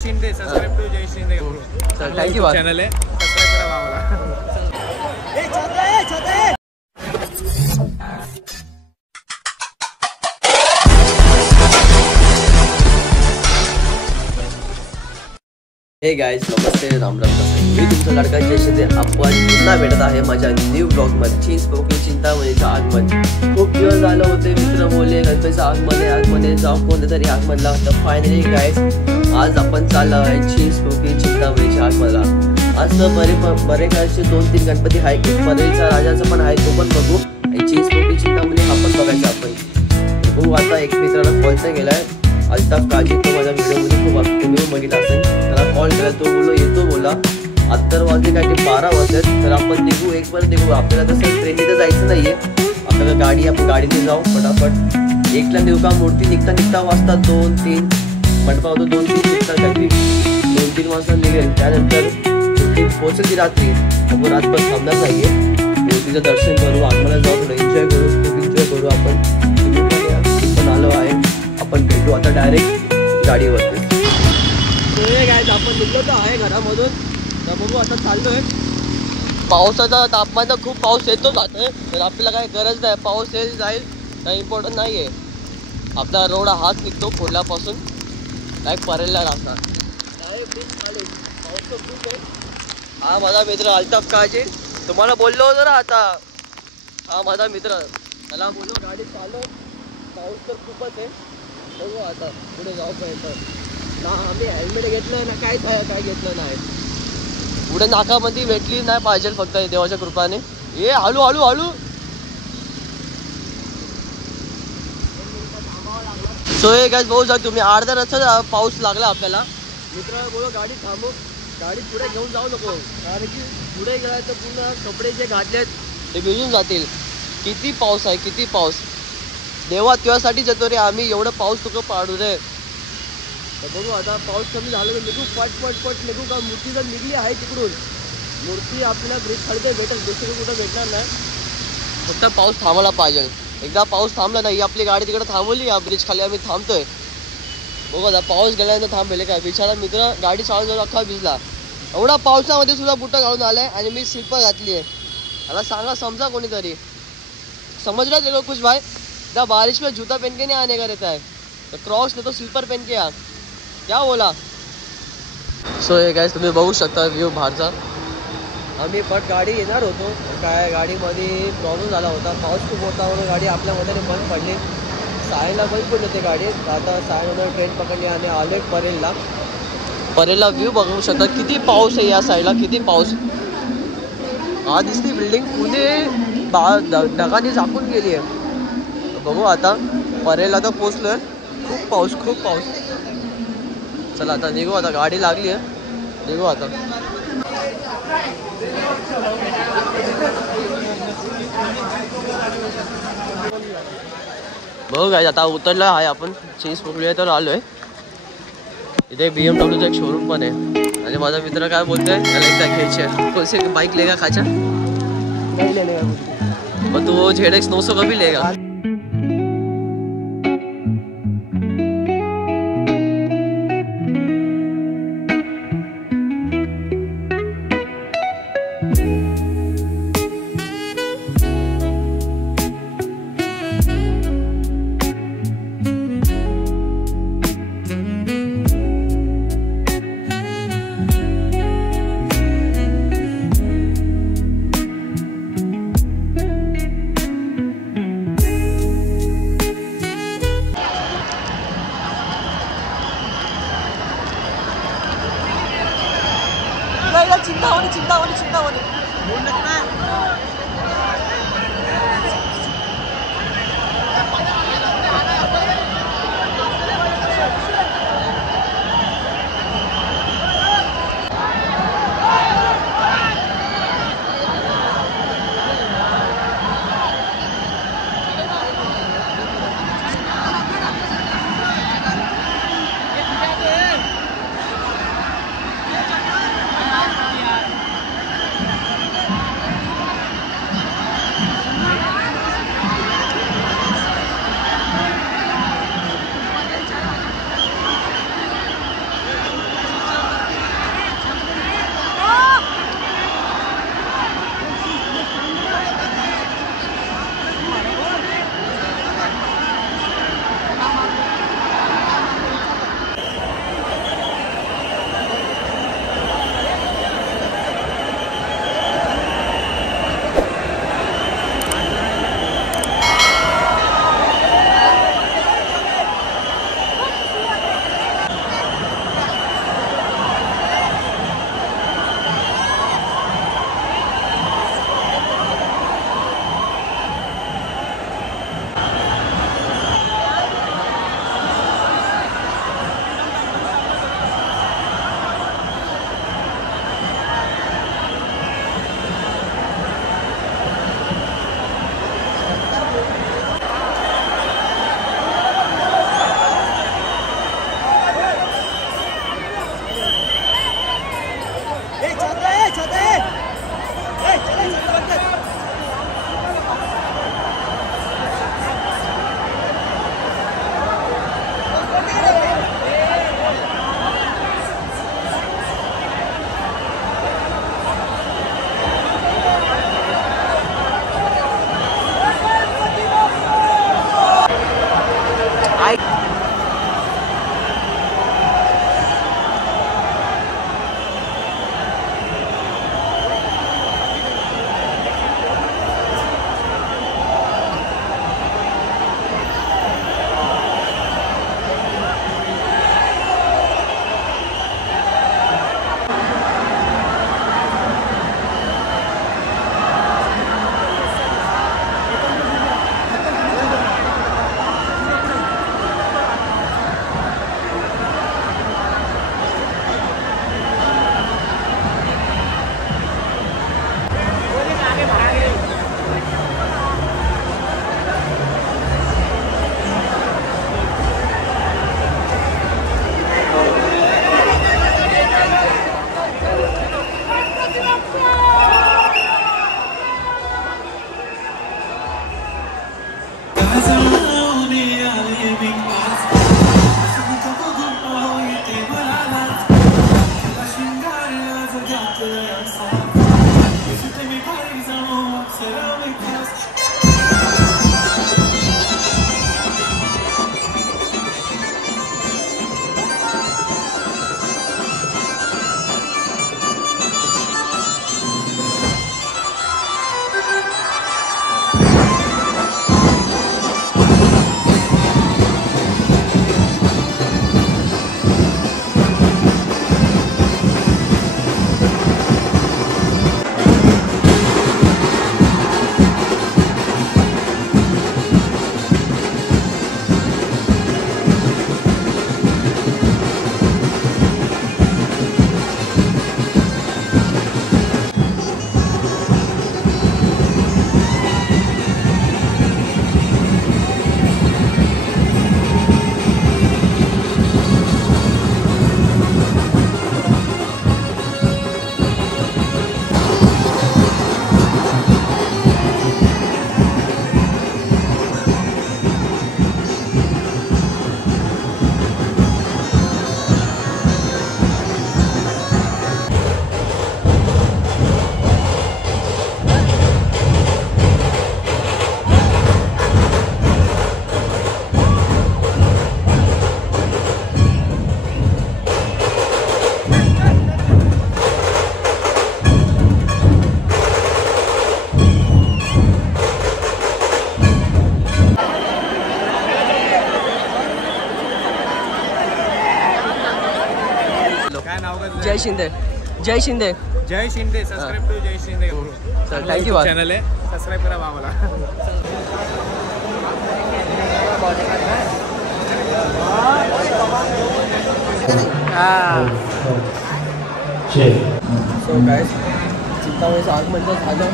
Shinde subscribe to Jay Shinde sir thank you channel आहे subscribe करा भावाला हे गाइस नमस्ते राम राम मी तुमचा लडका जय शिंदे आपण पुन्हा भेटत आहे माझ्या न्यू ब्लॉग मध्ये चीन स्पोकन चिंतामणीचं आगमन खूप दिवस झाले होते मित्र बोलले गणपतीचं आगमन आहे जाऊ कोणत्या तरी आगमनला तर फायनली गाइस आज आपण चाललो आहे चीन स्पोकन चिंतामणीच्या आगमनला आज बरे कायचे 2-3 गणपती आहे एक परळीचा राजाचा पण आहे तो पण बघू आणि चीन स्पोकन चिंतामणी हा पण बघायचा आपण बघू आता एक मित्राला कॉलचा गेलाय अल्ताफ काजी तो माझ्या व्हिडिओमध्ये खूप तुम्ही बघितला असेल त्याला कॉल केला तो बोललो येतो बोला आता वाजले काय ते 12 वाजतात तर आपण निघू एक पर्यंत निघू आपल्याला तसं ट्रेनने तर जायचं नाहीये आपल्याला आपण गाडीने जाऊ फटाफट एकला निघू का मूर्ती निघता वाजतात 2-3 मंडपा होतो 2-3 निघतात काहीतरी 2-3 वाजता निघेल त्यानंतर पोहोचेल ती रात्री आपण रातभर थांबणार नाहीये मूर्तीचं दर्शन करू आगमनाला जाऊ थोडं एन्जॉय करू खूप एन्जॉय करू आपण आलो आहे आपण भेटू आता डायरेक्ट गाडीवरती गाइस आपण निघलो तर आहे घरामधून तर बघू आता चाललोय पावसाचा तापमान तर खूप पाऊस येतो जातोय तर आपल्याला काही गरज नाही पाऊस येईल जाईल काही इम्पॉर्टंट नाही आहे आपला रोड हाच निघतो कोल्हापासून काय परेलला राहता पाऊस तर खूप आहे हा माझा मित्र अल्ताफ काजी तुम्हाला बोललो होतो ना आता हा माझा मित्र त्याला बोललो गाडी चालव पाऊस तर खूपच आहे बघू आता पुढे जाऊपर्यंत ना आम्ही हेल्मेट घेतलं ना काय घेतलं नाही पुढे नाकामध्ये भेटली नाही पाहिजे फक्त देवाच्या कृपाने ये हळू हळू हळू सो हे काय भाऊ तुम्ही अर्धा रस्ता पाऊस लागला आपल्याला मित्र बोलो गाडी थांबव गाडी पुढे घेऊन जाऊ नको कारण की पुढे गेला तर पूर्ण कपडे जे घातलेत ते भिजून जातील किती पाऊस आहे किती पाऊस देवा तुझ्यासाठीच येतो रे आम्ही एवढं पाऊस तुका पाडू रे तर बघू आता पाऊस कमी झालं तर निघू पट निघू का मूर्ती जर निघली आहे तिकडून मूर्ती आपल्याला ब्रिज खाली तर भेटेल दुसरी कुठं भेटणार नाही फक्त पाऊस थांबला पाहिजे एकदा पाऊस थांबला नाही आपली गाडी तिकडे थांबवली या ब्रिज खाली आम्ही थांबतोय बघू आता पाऊस गेल्यानंतर थांबेल काय बिचारा मित्र गाडी चालून जाऊन अख्खा भिजला एवढा पावसामध्ये सुद्धा बुटं घालून आलाय आणि मी स्लिपर घातली आहे मला सांगा समजा कोणीतरी समझ रहे लोग कुछ भाई क्या बारिश में जूता पहन के नहीं आने का रहता है तो क्रॉक्स नहीं तो स्लीपर पहन के आ क्या बोला सो हे गाइस तुम्ही बघू शकता व्ह्यू बाहेरचा आम्ही पट गाडी येणार होतो काय गाडीमध्ये प्रॉब्लेम झाला होता पाऊस खूप होता म्हणून गाडी आपल्या मनाने बंद पडली सायला बंद पडली होती गाडी आता सायला ट्रेन पकडली आणि आले परेलला व्ह्यू बघू शकता किती पाऊस आहे या साईडला किती पाऊस हा दिसती बिल्डिंग पुणे ढगाने झाकून गेली आहे बघू आता परेला तर पोचलोय खूप पाऊस चला आता निघू आता गाडी लागली आहे निघू आता बघू काय आता उतरलं आहे आपण चीज पकडूया तर आलोय इथे BMW एक शोरूम पण आहे आणि माझा मित्र काय बोलतोय त्याला एकदा घ्यायचे कोणसे बाइक लेगा खाचा नहीं लेने का तो ZX 900 का भी लेगा चिंतावणी काय नाव काय जय शिंदे. जय शिंदे. जय शिंदे. सबस्क्राईब टू जय शिंदे चल थँक्यू. चॅनल आहे, सबस्क्राईब करा भावाला. सो गाईस चिंतामणीचं आगमन तर झालं.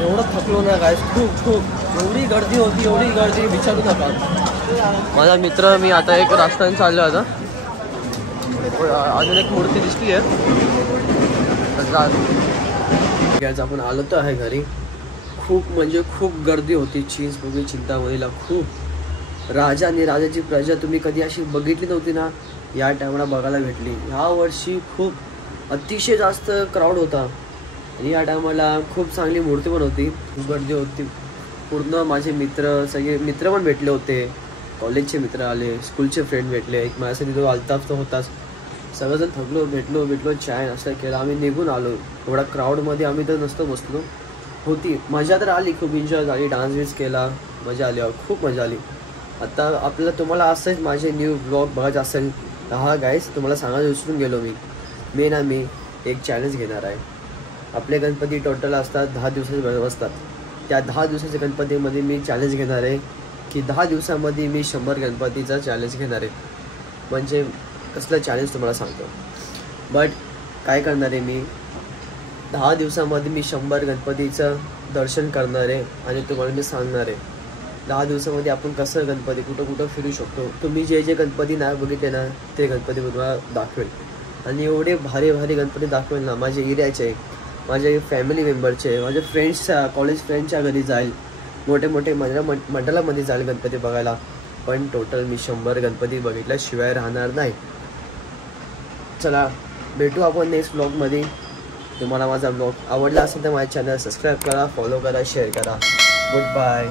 एवढं थकलो ना गाईस, खूप एवढी गर्दी होती, एवढी गर्दी विचारू नका. माझा मित्र मी आता एक रस्त्याने चाललो होता. अजून एक मूर्ती दिसली आहे. आपण आलो तर आहे घरी. खूप म्हणजे खूप गर्दी होती चिंचपोकळी चिंतामणीला. खूप राजा आणि राजाची प्रजा तुम्ही कधी अशी बघितली नव्हती ना, या टायमाला बघायला भेटली. ह्या वर्षी खूप अतिशय जास्त क्राऊड होता आणि या टायमाला खूप चांगली मूर्ती पण होती. खूप गर्दी होती. पूर्ण माझे मित्र सगळे मित्र पण भेटले होते. कॉलेजचे मित्र आले, स्कूलचे फ्रेंड भेटले. एक माझ्यासाठी तो अल्ताफ तर होताच. सगळेजण थकलो, भेटलो, चाय नाश्ता केला, आम्ही निघून आलो. एवढा क्राऊडमध्ये आम्ही तर नसतो बसलो. होती मजा तर आली, खूप एन्जॉय झाली, डान्स बिन्स केला, मजा आली, खूप मजा आली. आता आपल्याला तुम्हाला असंच माझे न्यू ब्लॉग बघायचं असेल तर हा गाईस तुम्हाला सांगायला विसरून गेलो मी एक चॅलेंज घेणार आहे. आपले गणपती टोटल असतात 10 दिवसाचे बसतात. त्या 10 दिवसाच्या गणपतीमध्ये मी चॅलेंज घेणार आहे की 10 दिवसामध्ये मी 100 गणपतीचा चॅलेंज घेणार आहे. म्हणजे कसलं चॅलेंज तुम्हाला सांगतो. बट काय करणार आहे मी 10 दिवसामध्ये मी 100 गणपतीचं दर्शन करणार आहे आणि तुम्हाला मी सांगणार आहे 10 दिवसामध्ये आपण कसं गणपती कुठं फिरू शकतो. तुम्ही जे गणपती नाही बघितले ना ते गणपती तुम्हाला दाखवेल आणि एवढे भारी गणपती दाखवेल ना. माझ्या एरियाचे, माझे फॅमिली मेंबरचे, माझ्या फ्रेंड्सच्या, कॉलेज फ्रेंड्सच्या घरी जाईल, मोठे मंडळामध्ये जाईल गणपती बघायला. पण टोटल मी 100 गणपती बघितल्याशिवाय राहणार नाही. चला भेटू आपण नेक्स्ट ब्लॉगमध्ये. तुम्हाला माझा ब्लॉग आवडला असेल तर माझ्या चॅनल सबस्क्राईब करा, फॉलो करा, शेअर करा. Good bye.